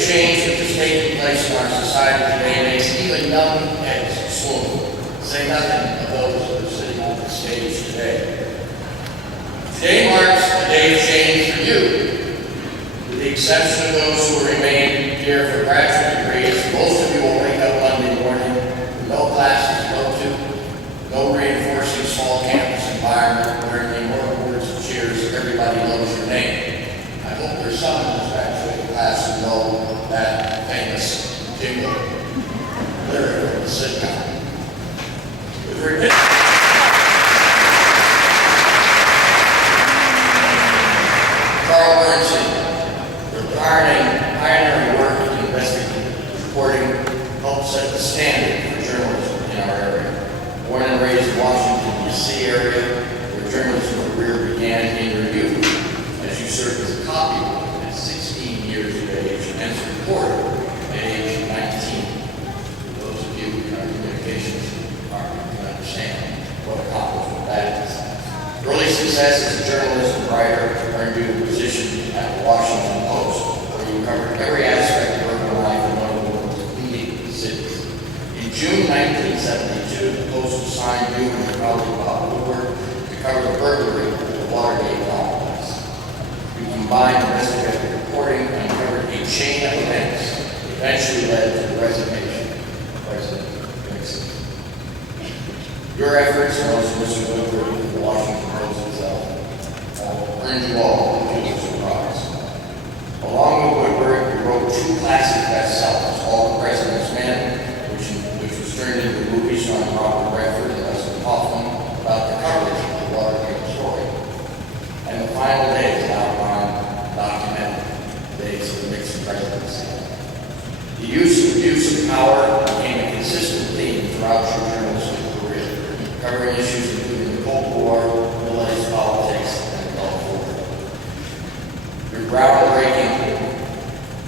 change that is taking place in our society today makes even young heads swoon. Say nothing of those who are sitting on the stage today. Today marks a day of change for you. With the exception of those who will remain here for graduate degrees, most of you will wake up Monday morning with no classes to go to, no reinforcing small campus environment where the immortal words of cheers, everybody knows your name. I hope there's some in this graduating class who know that famous jingle, lyric of the sitcom. Carl Bernstein, your pioneering work in investigative reporting helped set the standard for journalism in our area. Born and raised in Washington, D.C. area, your journalism career began in your youth as you served as a copyboy at 16 years of age and as a reporter at age 19. For those of you in our communications department can understand what accomplishment that is. Early success as a journalist and writer earned you a position at the Washington Post, where you covered every aspect of urban life in one of the world's leading cities. In June 1972, the Post assigned you and your colleague Bob Woodward to cover the burglary of the Watergate complex. You combined investigative reporting and covered a chain of events that eventually led to the resignation of President Nixon. Your efforts, and those of Mr. Woodward and the Washington Post itself, earned you all the Pulitzer Prize. Along with Woodward, you wrote two classic bestsellers, All the President's Men, which was turned into a movie starring Robert Redford and Leslie Hoffman about the coverage of the Watergate story, and The Final Days, an outline documented the days of the Nixon presidency. The use and abuse of power became a consistent theme throughout your journalistic career, covering issues including the Cold War, Middle East politics, and the Gulf War. Your groundbreaking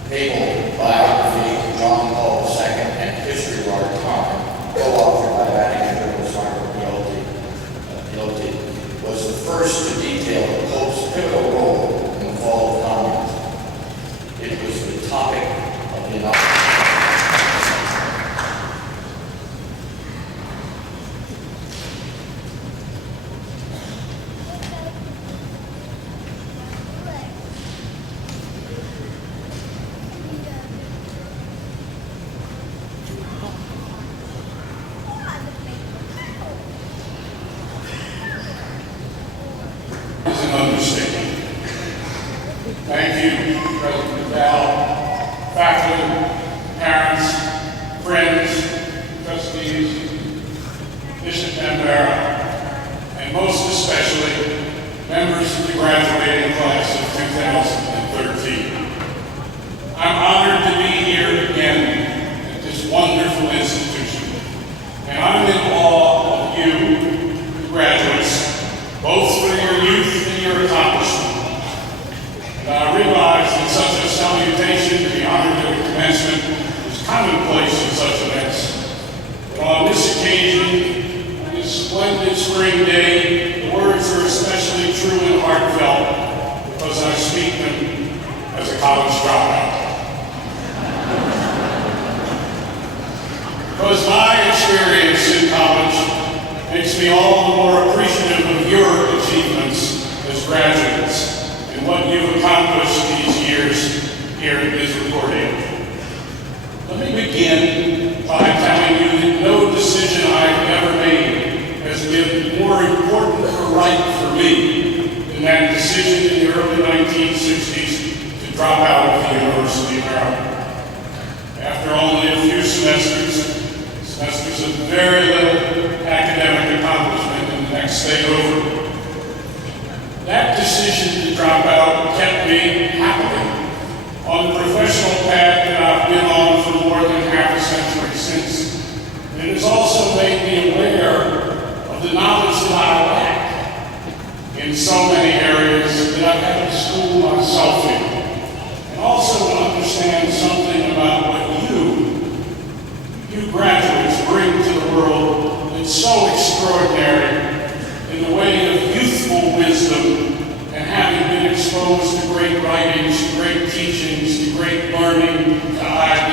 cable biography, John Paul II and History of Our Time, co-authored by Vatican journalist Marco Pilotti, was the first to detail the Pope's pivotal role in the fall of communism. It was the topic of the inauguration. Understatement. Thank you, President Val, faculty, parents, friends, trustees, Bishop Canberra, and most especially members of the graduating class of 2013. I'm honored to be here again at this wonderful institution, and I'm in awe of you, the graduates, both for your youth and your accomplishment. And I realize that such a salutation to be honored at the commencement is commonplace in such events. But on this occasion, on this splendid spring day, the words are especially true and heartfelt because I speak them as a college dropout. Because my experience in college makes me all the more appreciative of your achievements as graduates and what you've accomplished these years here at Misericordia. Let me begin by telling you that no decision I've ever made has been more important or right for me than that decision in the early 1960s to drop out of the University of Maryland. After only a few semesters of very little academic accomplishment in the next state over. That decision to drop out kept me happily on the professional path that I've been on for more than half a century since. And it has also made me aware of the knowledge that I lack in so many areas that I've had to school myself in. And also to understand something about what you graduates bring to the world that's so extraordinary in the way of youthful wisdom and having been exposed to great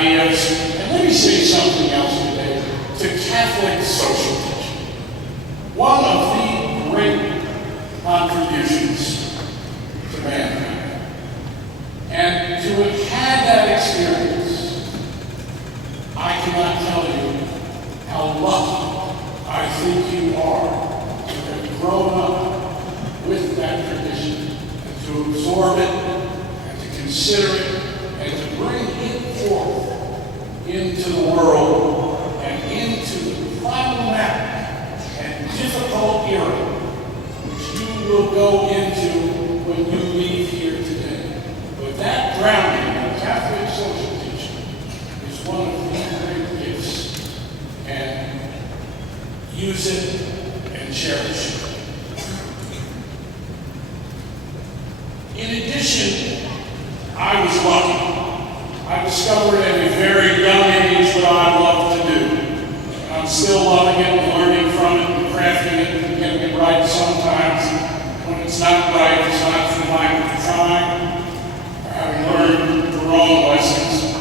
ideas. And let me say something else today to Catholic social teaching. One of the great contributions to mankind. And to have had that experience, I cannot tell you how lucky I think you are to have grown up with that tradition and to absorb it and to consider it and to bring it forth into the world and into the problematic and difficult era which you will go into when you leave here today. But that grounding in Catholic social teaching is one of the great gifts, and use it and cherish it. In addition, I was lucky. I discovered at a very young age what I love to do. And I'm still loving it and learning from it and crafting it and getting it right sometimes. When it's not right, it's not from lack of trying or having learned the wrong lessons.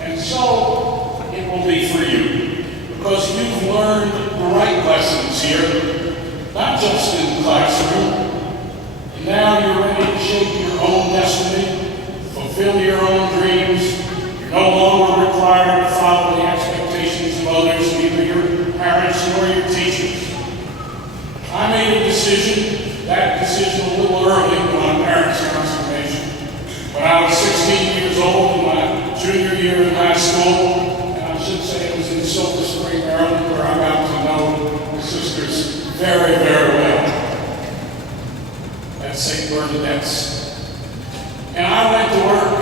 And so it will be for you, because you've learned the right lessons here, not just in the classroom. And now you're ready to shape your own destiny, fulfill your own dreams. You're no longer required to follow the expectations of others, neither your parents nor your teachers. I made a decision, that decision a little early in my parents' confirmation. When I was 16 years old in my junior year in high school, and I should say it was in Silver Spring, Maryland, where I got to know my sisters very, very well at St. Bernadette's. And I went to work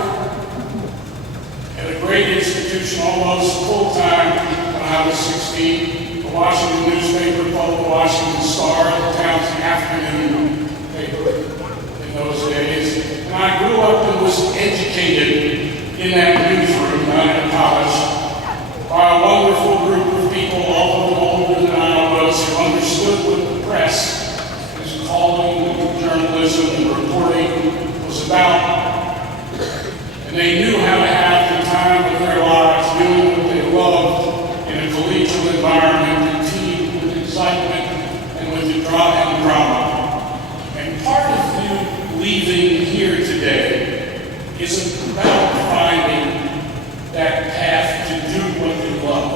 at a great institution almost full-time when I was 16. The Washington newspaper called the Washington Star, the town's afternoon paper in those days. And I grew up and was educated in that newsroom, not in college, by a wonderful group of people, all of them older than I was, who understood what the press, his calling, and journalism and reporting was about. And they knew how to have the time of their lives doing what they loved in a collegial environment, teamed with excitement and with the drama. And part of you leaving here today is about finding that path to do what you love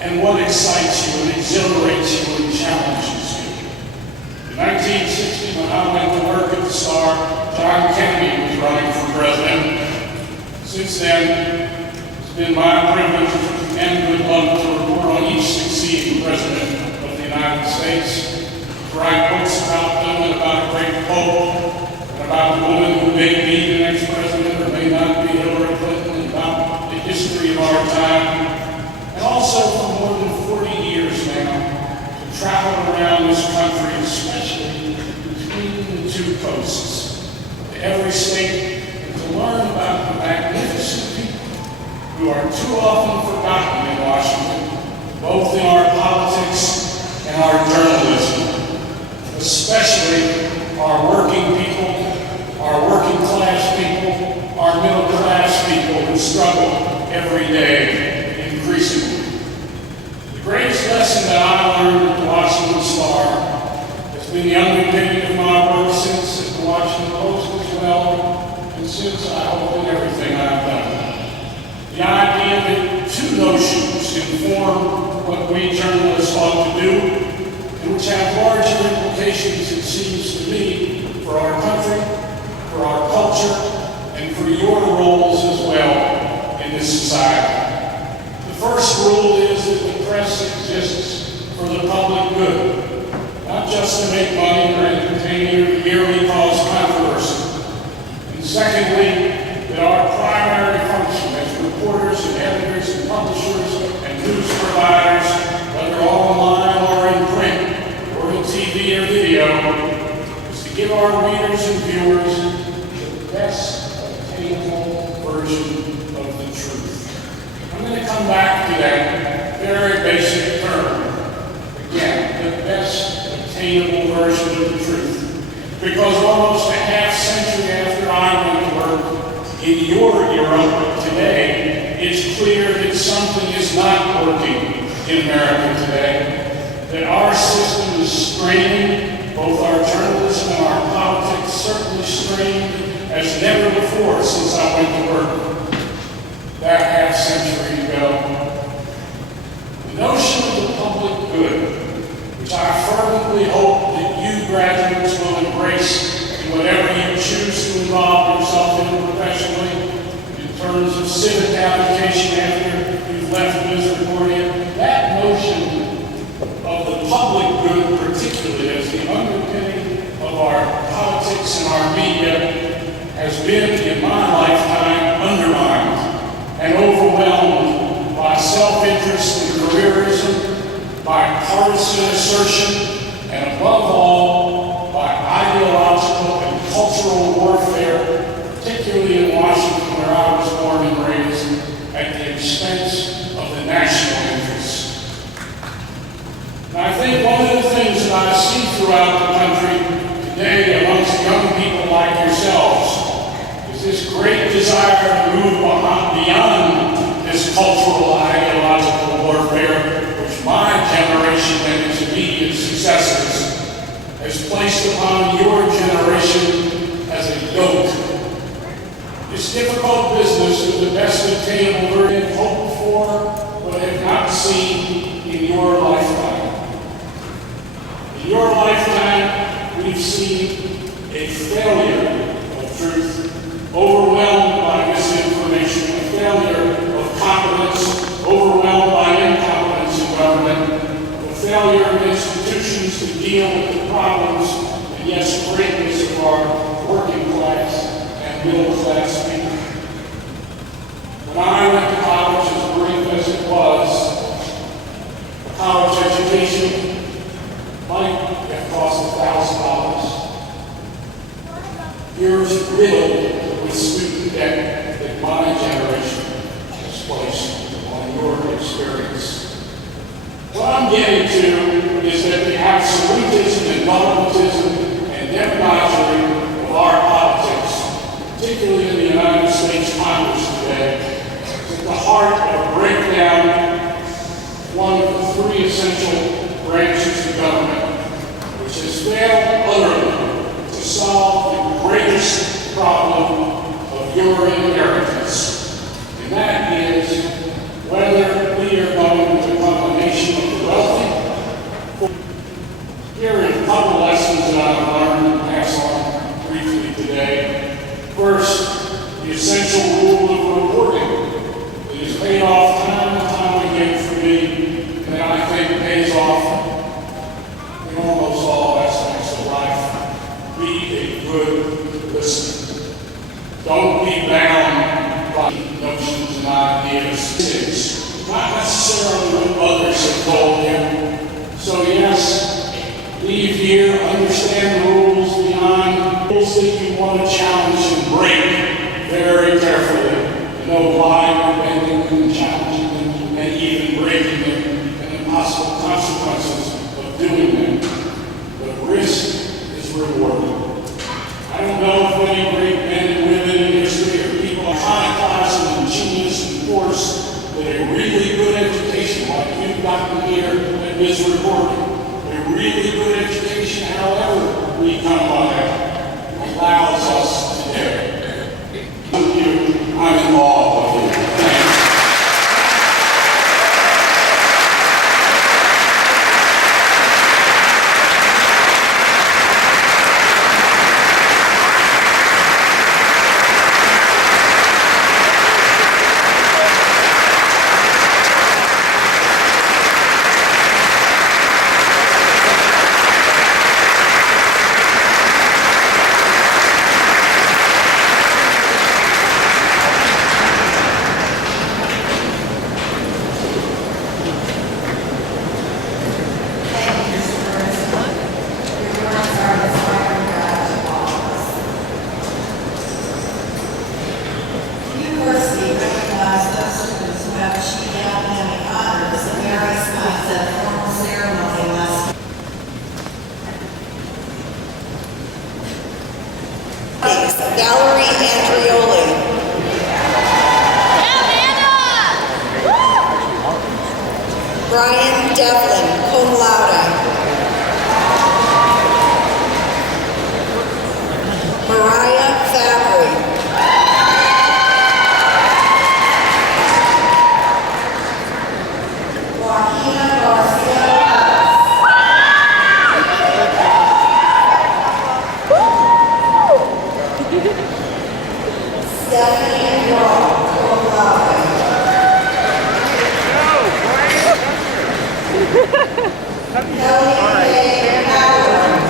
and what excites you and exhilarates you and challenges you. In 1960, when I went to work at the Star, John Kennedy was running for president. Since then, it's been my privilege and good luck to report on each succeeding president of the United States, to write books about them and about a great pope, and about the woman who may be the next president or may not be, Hillary Clinton, and about the history of our time. And also for more than 40 years now, to travel around this country, especially between the two coasts, to every state, and to learn about the magnificent people who are too often forgotten in Washington, both in our politics and our journalism, especially our working people, our working class people, our middle class people who struggle every day increasingly. The greatest lesson that I learned at the Washington Star has been the underpinning of my work since at the Washington Post as well, and since I hope in everything I've done. The idea that two notions inform what we journalists ought to do, and which have larger implications, it seems to me, for our country, for our culture, and for your roles as well in this society. The first rule is that the press exists for the public good, not just to make money or entertain or merely cause controversy. And secondly, that our primary function as reporters and editors and publishers and news providers, whether online or in print or in TV or video, is to give our readers and viewers the best obtainable version of the truth. I'm going to come back to that very basic term. Again, the best obtainable version of the truth. Because almost a half century after I went to work, in your era today, it's clear that something is not working in America today, that our system is straining, both our journalism and our politics certainly strained as never before since I went to work that half-century ago. The notion of the public good, which I fervently hope that you graduates will embrace in whatever you choose to involve yourself in professionally, in terms of civic application after you've left Misericordia, that notion of the public good particularly as the underpinning of our politics and our media has been, in my lifetime, undermined and overwhelmed by self-interest and careerism, by partisan assertion, and above all, by ideological and cultural warfare, particularly in Washington, where I was born and raised, at the expense of the national interest. And I think one of the things that I see throughout the country today amongst young people like yourselves is this great desire to move beyond this cultural ideological warfare which my generation and its immediate successors has placed upon your generation as a yoke. It's difficult business with the best attainable we have hoped for but have not seen in your lifetime. In your lifetime, we've seen a failure of truth, overwhelmed by misinformation, a failure of competence, overwhelmed by incompetence in government, a failure of institutions to deal with the problems and yes, greatness of our working class and middle class people. When I went to college, as brief as it was, a college education might have cost $1,000. Yours riddled with student debt that my generation has placed on your experience. What I'm getting to is that the absolutism and dogmatism and demagoguery of our politics, particularly in the United States Congress today, is at the heart of a breakdown of one of the three essential branches of government, which has failed utterly to solve the greatest problem of your inheritance, and that is whether we are going to become a nation of the wealthy. Here are a couple lessons that I've learned and pass on briefly today. First, the essential rule of reporting that has paid off time and time again for me, and that I think pays off in almost all aspects of life. Be a good listener. Don't be bound by notions and ideas. Not necessarily what others have told you. So yes, leave here, understand the rules beyond rules that you want to challenge and break very carefully. To know why you're bending them, challenging them, and even breaking them, and the possible consequences of doing them. But risk is rewarded. I don't know if any great men and women in history are people iconoclasm and genius and force that a really good education like you've gotten here at Misericordia, a really good education, however we come by it, allows us to do. Thank you. I'm in awe of you. Thank you. Brian Devlin, cum laude. Mariah Fabry. Joaquina Garcia. Stephanie Wall, cum laude. Kelly Ray Howard.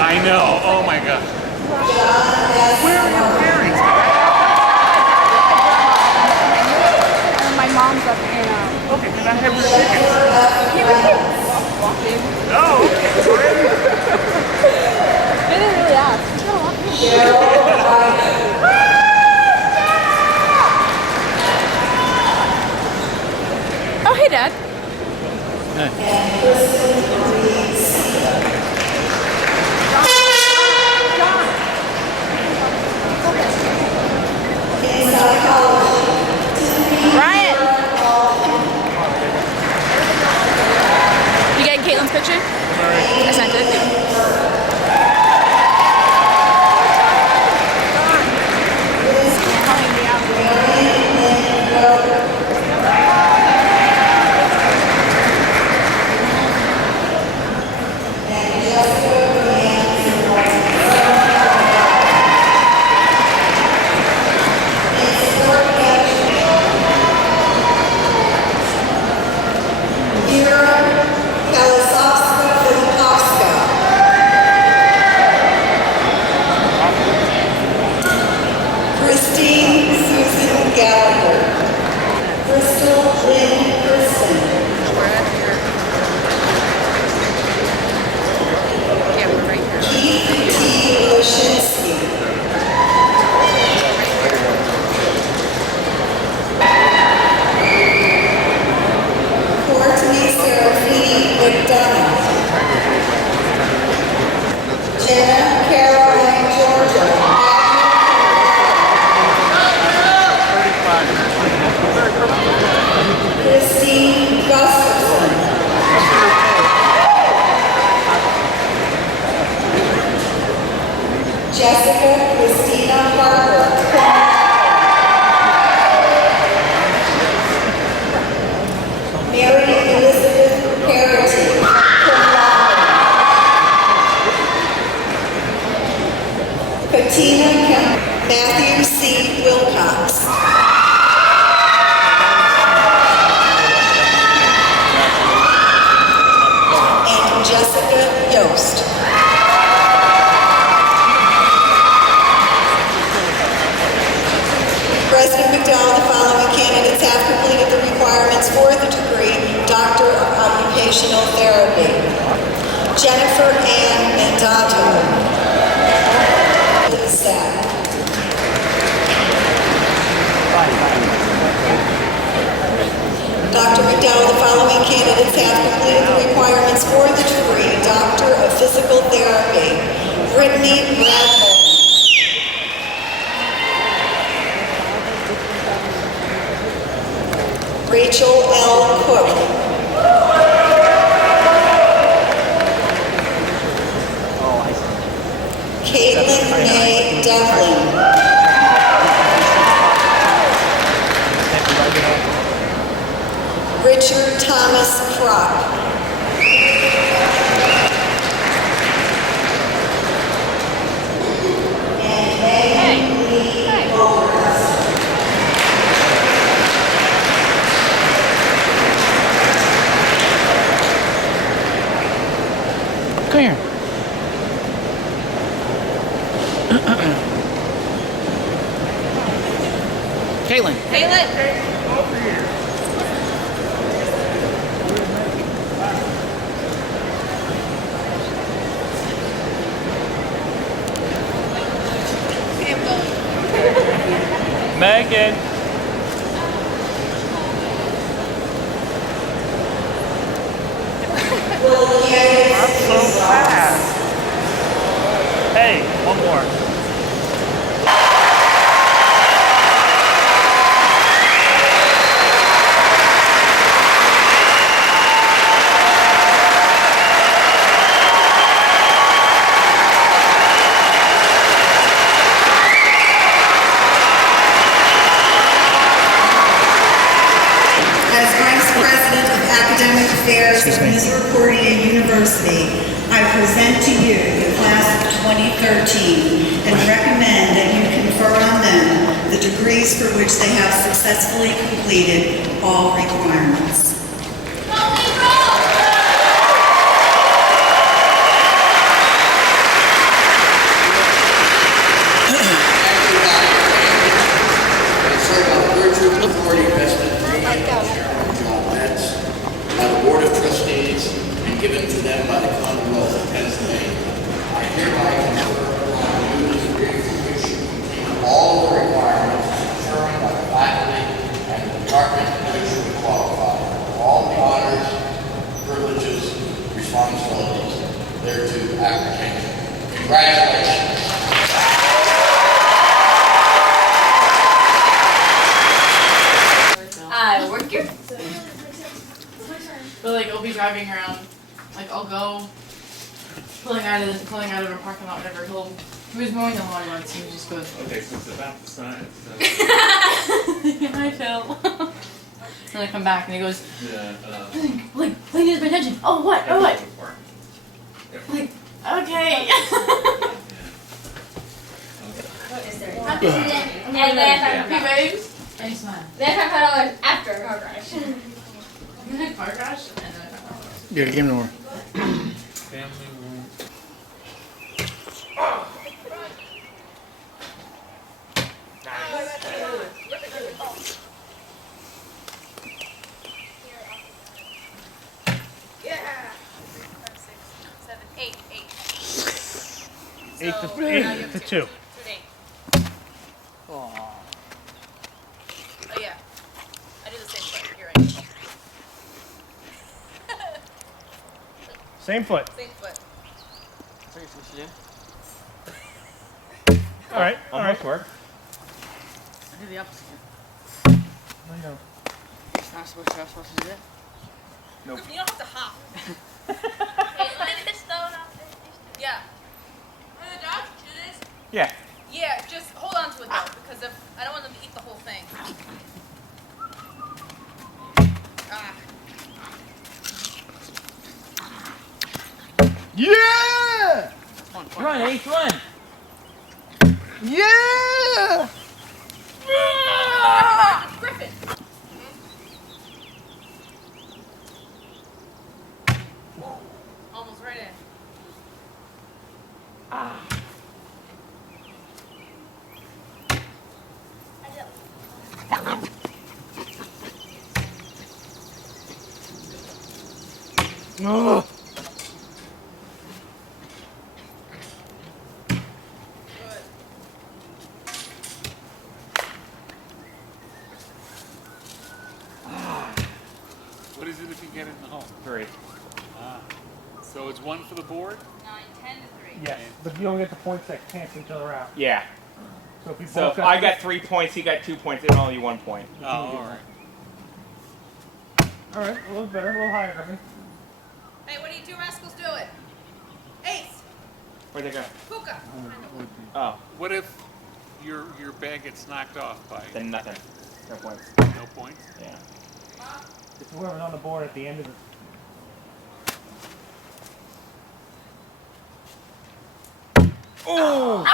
I know. Oh my God. Where are your parents? My mom's up here now. Okay, because I have the tickets. Oh, They didn't really ask. Oh, hey, Dad. Ryan! You getting Kaitlyn's picture? I sent it. Christine Susan Gallagher. Crystal Lynn Kirsten. Yeah, we're right here. Keith T. Lashinsky. Courtney Serafini McDonough. Jenna Caroline Georgia. Christine Gustafson. Jessica Christina Parker. Mary Elizabeth Parity. Katina Kemp. Matthew C. Wilcox. And Jessica Yost. President McDowell, the following candidates have completed the requirements for the degree Doctor of Occupational Therapy. Jennifer Ann Mendato. Staff. Dr. McDowell, the following candidates have completed the requirements for the degree Doctor of Physical Therapy. Brittany Bradford. Rachel L. Cook. Kaityln May Devlin. Richard Thomas Kropp. And Megan Lee Bowers. come here. Kaityln. Megan. Will the candidates I'm so fast. Concordia University, I present to you the class of 2013 and recommend that you confer on them the degrees for which they have successfully completed all requirements. Given to them by the Commonwealth of Pennsylvania. I hereby confer upon you the degree for which you complete all of the requirements determined by the faculty and the department in which you are qualified. All the honors, privileges, responsibilities thereto appertain. Congratulations. I work here. But like I'll be driving around, like I'll go pulling out of a parking lot, whatever. He was mowing the lawn once, and he just goes, Okay, so it's about the sign. "Hi, Phil." And I come back, and he goes, Yeah. "Like, you need to pay attention." "Oh, what? Oh, what?" Like, okay. And then Hey, babes. And he smiled. $5 after a car crash. You had a car crash, and then I got car crash. Yeah, give me more. Family room. Eight to two. Oh yeah, I do the same thing. You're right. Same foot. Same foot. All right. All right. work. I did the opposite. I know. It's not supposed to do that. You don't have to hop. Yeah. Are the dogs do this? Yeah. Yeah, just hold on to it though, because if I don't want them to eat the whole thing. Ah. Yeah! Run, Ace, run! Yeah! It's Griffin. Almost right in. Oh. Good. What is it if you get in the hole? 3. So it's 1 for the board? 9, 10 to 3. Yes, but you don't get the points that cancel each other out. Yeah. So if you So both if I got 3 points, he got 2 points, and only 1 point. Oh, alright. All right, a little better, a little higher, Griffin. Hey, what are you two rascals doing? Ace, Where'd they go? Puka. Oh, What if your bag gets knocked off by then nothing. No points. no points? Yeah. It's whoever's on the board at the end of the. Oh!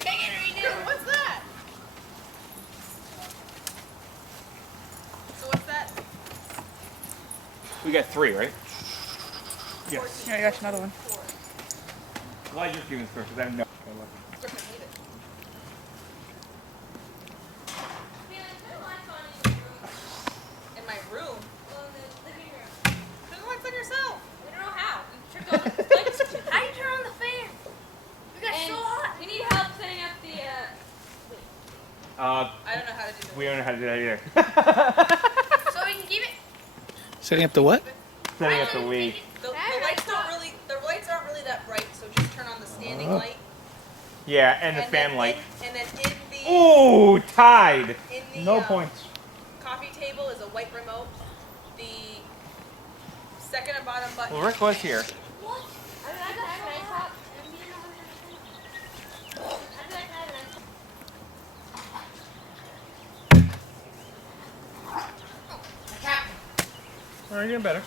Dude, what's that? So what's that? We got 3, right? Yes. Yeah, I got you another one. Well, I just give this first because I have no. Griffin, leave it. In my room? Turn the lights on yourself. We don't know how. We tripped on the lights. How do you turn on the fan? We got so hot. We need help setting up the. I don't know how to do this. We don't know how to do that either. So we can keep it. Setting up the what? Setting up the Wii. The lights aren't really that bright, so just turn on the standing light. Yeah, and the then fan light. And then in the Ooh, tied. in the No points. coffee table is a white remote. The second and bottom button. Well, Rick was here. What? I mean, I got a nice top. And me and I got a nice top. All right, getting better.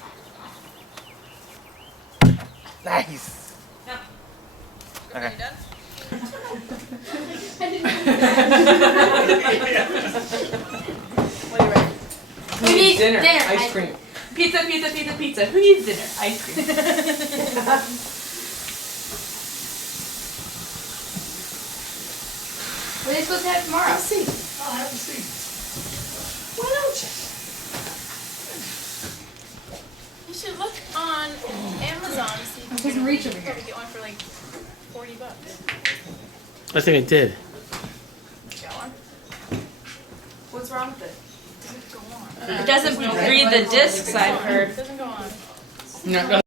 Nice. Okay. You done? What are you ready? Who needs dinner? Ice cream. Pizza, pizza, pizza, pizza. Who needs dinner? Ice cream. What are they supposed to have tomorrow? See. I'll have to see. Why don't you? You should look on Amazon to see if you can reach over here. probably get one for like $40. I think I did. Got one? What's wrong with it? Doesn't go on. It doesn't read the discs, I've heard. Doesn't go on. No,